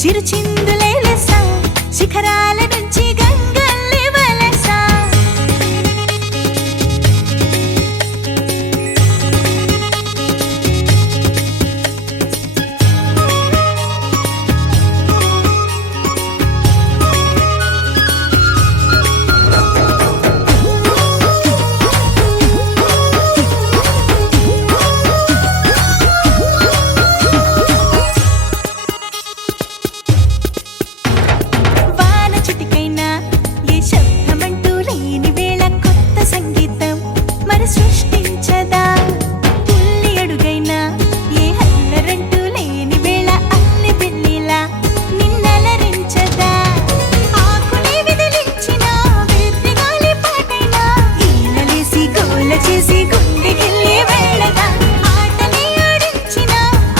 చిరుచిందులేలెసా శిఖరాల నుంచి గంగల్లే వలసా సృష్టించదా పుల్లి అడుగైనా ఏ హల్లరంటూ లేని వేళ అల్లి బిల్లిలా నిన్నలరించదా ఆకులే విదిలించిన వెర్రి గాలి పాటైనా ఈలలేసి గోల చేసి గుండెకెళ్ళి వెళ్ళదా ఆటలే ఆడించిన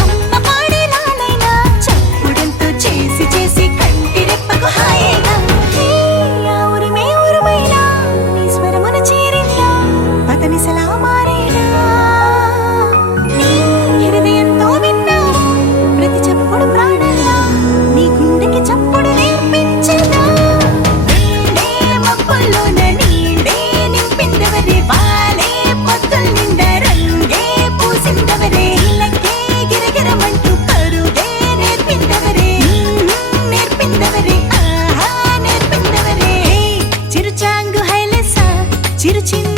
అమ్మ పాడే లాలైనా చప్పుడంతో చేసి చేసి కంటి రెప్పకు హాయిగా ఉరిమే ఉరుమైనా నీ స్వరమున చేరిందా పతని సలామారేనా నీ హృదయంతో విన్నావా ప్రతి చప్పుడు ప్రాణంలా నీ గుండెకి చప్పుడు నేర్పించదా నిండే మబ్బుల్లోన నీడే నింపిందవరే వాలే పొత్తుల నిండా రంగే పూసిందవరే ఇళ్ళకే గిరగిరమంటూ పరుగే నేర్పిందవరే ఆహా నేర్పిందవరే చిరుచాంగు హైలెసా చిరుచిన్న